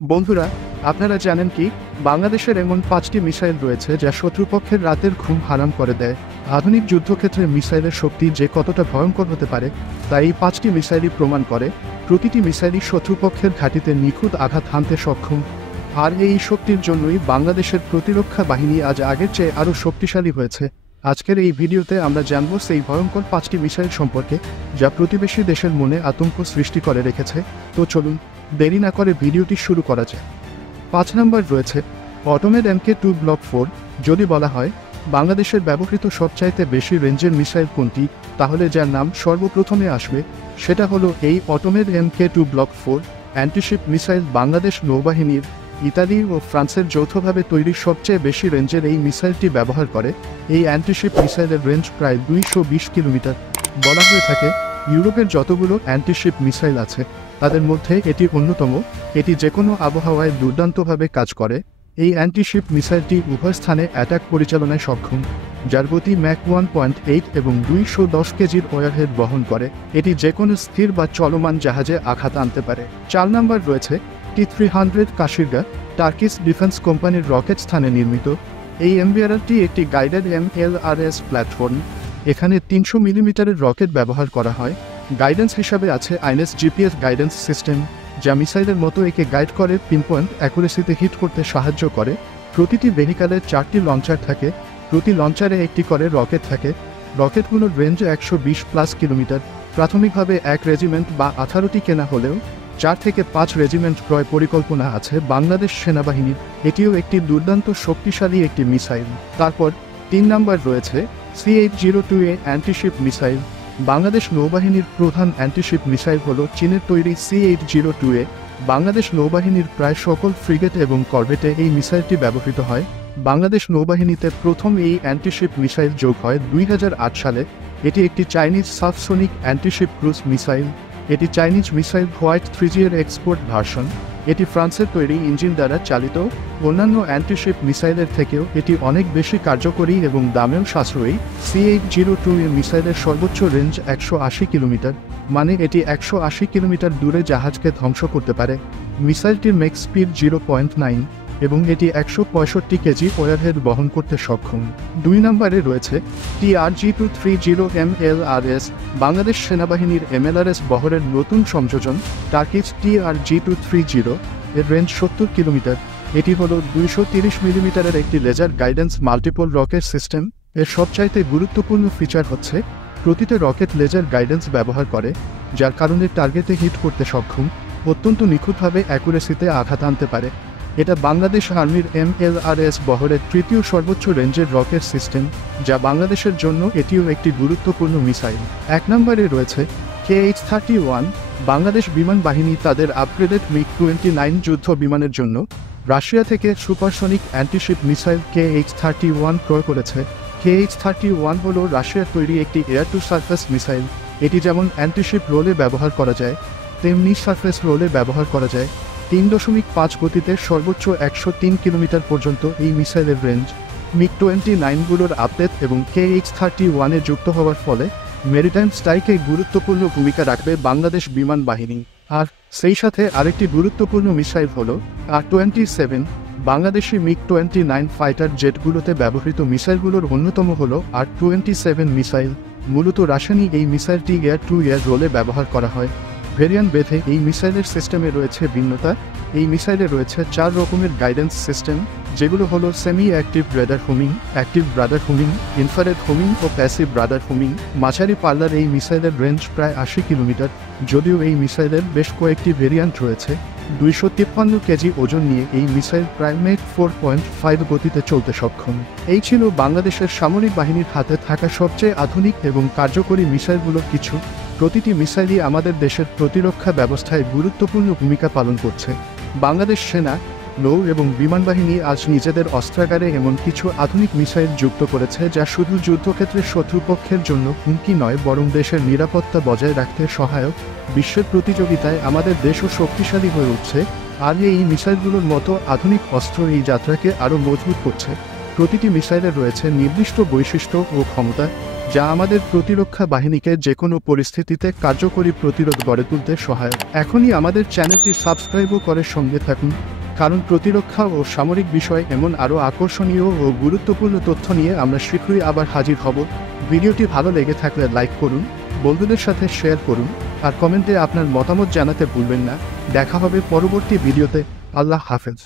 বন্ধুরা, আপনারা জানেন কি বাংলাদেশের এমন ৫টি মিসাইল রয়েছে যা শত্রুপক্ষের রাতের ঘুম হারাম করে দেয়। আধুনিক যুদ্ধক্ষেত্রে মিসাইলের শক্তি যে কতটা ভয়ঙ্কর হতে পারে তা এই ৫টি মিসাইলই প্রমাণ করে। প্রতিটি মিসাইলই শত্রুপক্ষের ঘাঁটিতে নিখুঁত আঘাত হানতে সক্ষম। আর এই শক্তির জন্যই বাংলাদেশের প্রতিরক্ষা বাহিনী আজ আগের চেয়ে আরও শক্তিশালী হয়েছে। আজকের এই ভিডিওতে আমরা জানব সেই ভয়ঙ্কর ৫টি মিসাইল সম্পর্কে যা প্রতিবেশী দেশের মনে আতঙ্ক সৃষ্টি করে রেখেছে। তো চলুন দেরি না করে ভিডিওটি শুরু করা যায়। ৫ নম্বর রয়েছে অটোমেড MK2 ব্লক 4। যদি বলা হয় বাংলাদেশের ব্যবহৃত সবচাইতে বেশি রেঞ্জের মিসাইল কোনটি, তাহলে যার নাম সর্বপ্রথমে আসবে সেটা হলো এই অটোমেড MK2 block 4 antiship missile. Bangladesh নৌবাহিনীর ইতালি ও ফ্রান্সের যৌথভাবে তৈরি সবচেয়ে বেশি রেঞ্জের এই মিসাইলটি ব্যবহার করে। এই অ্যান্টিশিপ মিসাইলের রেঞ্জ প্রায় ২২০ কিলোমিটার। বলা হয়ে থাকে ইউরোপের যতগুলো অ্যান্টিশিপ মিসাইল আছে তাদের মধ্যে এটি অন্যতম। এটি যে কোনো আবহাওয়ায় দুর্দান্তভাবে কাজ করে। এই অ্যান্টিশিপ মিসাইলটি উভয় স্থানে অ্যাটাক পরিচালনায় সক্ষম, যার গতি ম্যাক 1.8 এবং ২১০ কেজির ওয়ারহেড বহন করে। এটি যে কোনো স্থির বা চলমান জাহাজে আঘাত আনতে পারে। ৪ নম্বর রয়েছে T-300 কাশিরগা। টার্কিশ ডিফেন্স কোম্পানির রকেট স্থানে নির্মিত এই এমবিআরটি একটি গাইডেড MLRS প্ল্যাটফর্ম। এখানে ৩০০ মিলিমিটারের রকেট ব্যবহার করা হয়। গাইডেন্স হিসাবে আছে আইএনএস GPS গাইডেন্স সিস্টেম, যা মিসাইলের মতো একে গাইড করে, পিনপয়েন্ট অ্যাকুরেসিতে হিট করতে সাহায্য করে। প্রতিটি ভেহিক্যালের 4টি লঞ্চার থাকে, প্রতি লঞ্চারে একটি করে রকেট থাকে। রকেটগুলোর রেঞ্জ ১২০+ কিলোমিটার। প্রাথমিকভাবে ১ রেজিমেন্ট বা 18টি কেনা হলেও 4 থেকে 5 রেজিমেন্ট ক্রয় পরিকল্পনা আছে বাংলাদেশ সেনাবাহিনীর। এটিও একটি দুর্দান্ত শক্তিশালী একটি মিসাইল। তারপর ৩ নম্বর রয়েছে C-802A অ্যান্টিশিপ মিসাইল। বাংলাদেশ নৌবাহিনীর প্রধান অ্যান্টিশিপ মিসাইল হল চীনের তৈরি C-802A। বাংলাদেশ নৌবাহিনীর প্রায় সকল ফ্রিগেট এবং করভেটে এই মিসাইলটি ব্যবহৃত হয়। বাংলাদেশ নৌবাহিনীতে প্রথম এই অ্যান্টিশিপ মিসাইল যোগ হয় ২০০৮ সালে। এটি একটি চাইনিজ সাবসোনিক অ্যান্টিশিপ ক্রুজ মিসাইল। এটি চাইনিজ মিসাইল হোয়াইট 3G এর এক্সপোর্ট ভার্সন। এটি ফ্রান্সের তৈরি ইঞ্জিন দ্বারা চালিত। অন্যান্য অ্যান্টিশিপ মিসাইলের থেকেও এটি অনেক বেশি কার্যকরী এবং দামেও সাশ্রয়ী। C-802A মিসাইলের সর্বোচ্চ রেঞ্জ ১৮০ কিলোমিটার, মানে এটি ১৮০ কিলোমিটার দূরে জাহাজকে ধ্বংস করতে পারে। মিসাইলটির ম্যাক স্পিড 0.9 এবং এটি ১৬৫ কেজি ওয়ারহেড বহন করতে সক্ষম। ২ নম্বরে রয়েছে TRG-230 MLRS। বাংলাদেশ সেনাবাহিনীর MLRS বহরের নতুন সংযোজন টার্কিশ TRG-230। এর রেঞ্জ ৭০ কিলোমিটার। এটি হল ২৩০ মিলিমিটারের একটি laser guidance multiple rocket system. এর সবচাইতে গুরুত্বপূর্ণ ফিচার হচ্ছে প্রতিটি রকেট লেজার গাইডেন্স ব্যবহার করে, যার কারণে টার্গেটে হিট করতে সক্ষম, অত্যন্ত নিখুঁতভাবে অ্যাকুরেসিতে আঘাত আনতে পারে। এটা বাংলাদেশ আর্মির MLRS বহরের তৃতীয় সর্বোচ্চ রেঞ্জের রকেট সিস্টেম, যা বাংলাদেশের জন্য এটিও একটি গুরুত্বপূর্ণ মিসাইল। ১ নম্বরে রয়েছে KH-31। বাংলাদেশ বিমান বাহিনী তাদের আপগ্রেডেড MiG-29 যুদ্ধ বিমানের জন্য রাশিয়া থেকে সুপারসনিক অ্যান্টিশিপ মিসাইল KH-31 ক্রয় করেছে। KH-31 হল রাশিয়ার তৈরি একটি এয়ার টু সারফেস মিসাইল। এটি যেমন অ্যান্টিশিপ রোলে ব্যবহার করা যায়, তেমনি সারফেস রোলে ব্যবহার করা যায়। ৩.৫ গতিতে সর্বোচ্চ ১০৩ কিলোমিটার পর্যন্ত এই মিসাইলের রেঞ্জ। MiG-29গুলোর আপডেট এবং KH-31-এ যুক্ত হওয়ার ফলে মেরিটাইম স্ট্রাইকে গুরুত্বপূর্ণ ভূমিকা রাখবে বাংলাদেশ বিমান বাহিনী। আর সেই সাথে আরেকটি গুরুত্বপূর্ণ মিসাইল হল R-27। বাংলাদেশি MiG-29 ফাইটার জেটগুলোতে ব্যবহৃত মিসাইলগুলোর অন্যতম হল R-27 মিসাইল। মূলত রাসায়নিক এই মিসাইলটি এয়ার টু এয়ার রোলে ব্যবহার করা হয়। ভেরিয়ান্ট বেঁধে এই মিসাইলের সিস্টেমে রয়েছে ভিন্নতা। এই মিসাইলে রয়েছে 4 রকমের গাইডেন্স সিস্টেম, যেগুলো হলো semi active radar homing, active radar homing, infrared homing ও প্যাসিভ রাডার হোমিং। মাঝারি পাল্লার এই মিসাইলের রেঞ্জ প্রায় ৮০ কিলোমিটার। যদিও এই মিসাইলের বেশ কয়েকটি ভেরিয়ান্ট রয়েছে। ২৫৩ কেজি ওজন নিয়ে এই মিসাইল প্রায় ম্যাক 4.5 গতিতে চলতে সক্ষম। এই ছিল বাংলাদেশের সামরিক বাহিনীর হাতে থাকা সবচেয়ে আধুনিক এবং কার্যকরী মিসাইলগুলোর কিছু। প্রতিটি মিসাইলই আমাদের দেশের প্রতিরক্ষা ব্যবস্থায় গুরুত্বপূর্ণ ভূমিকা পালন করছে। বাংলাদেশ সেনা, নৌ এবং বিমান বাহিনী আজ নিজেদের অস্ত্রাগারে এমন কিছু আধুনিক মিসাইল যুক্ত করেছে যা শুধু যুদ্ধক্ষেত্রে শত্রুপক্ষের জন্য হুমকি নয়, বরং দেশের নিরাপত্তা বজায় রাখতে সহায়ক। বিশ্বের প্রতিযোগিতায় আমাদের দেশও শক্তিশালী হয়ে উঠছে, আর এই মিসাইলগুলোর মতো আধুনিক অস্ত্র এই যাত্রাকে আরও মজবুত করছে। প্রতিটি মিসাইলে রয়েছে নির্দিষ্ট বৈশিষ্ট্য ও ক্ষমতা। যা আমাদের প্রতিরক্ষা বাহিনীকে যে কোনো পরিস্থিতিতে কার্যকরী প্রতিরোধ গড়ে তুলতে সহায়ক। এখনই আমাদের চ্যানেলটি সাবস্ক্রাইবও করে সঙ্গে থাকুন, কারণ প্রতিরক্ষা ও সামরিক বিষয় এমন আরও আকর্ষণীয় ও গুরুত্বপূর্ণ তথ্য নিয়ে আমরা শীঘ্রই আবার হাজির হব। ভিডিওটি ভালো লেগে থাকলে লাইক করুন, বন্ধুদের সাথে শেয়ার করুন, আর কমেন্টে আপনার মতামত জানাতে ভুলবেন না। দেখা হবে পরবর্তী ভিডিওতে। আল্লাহ হাফেজ।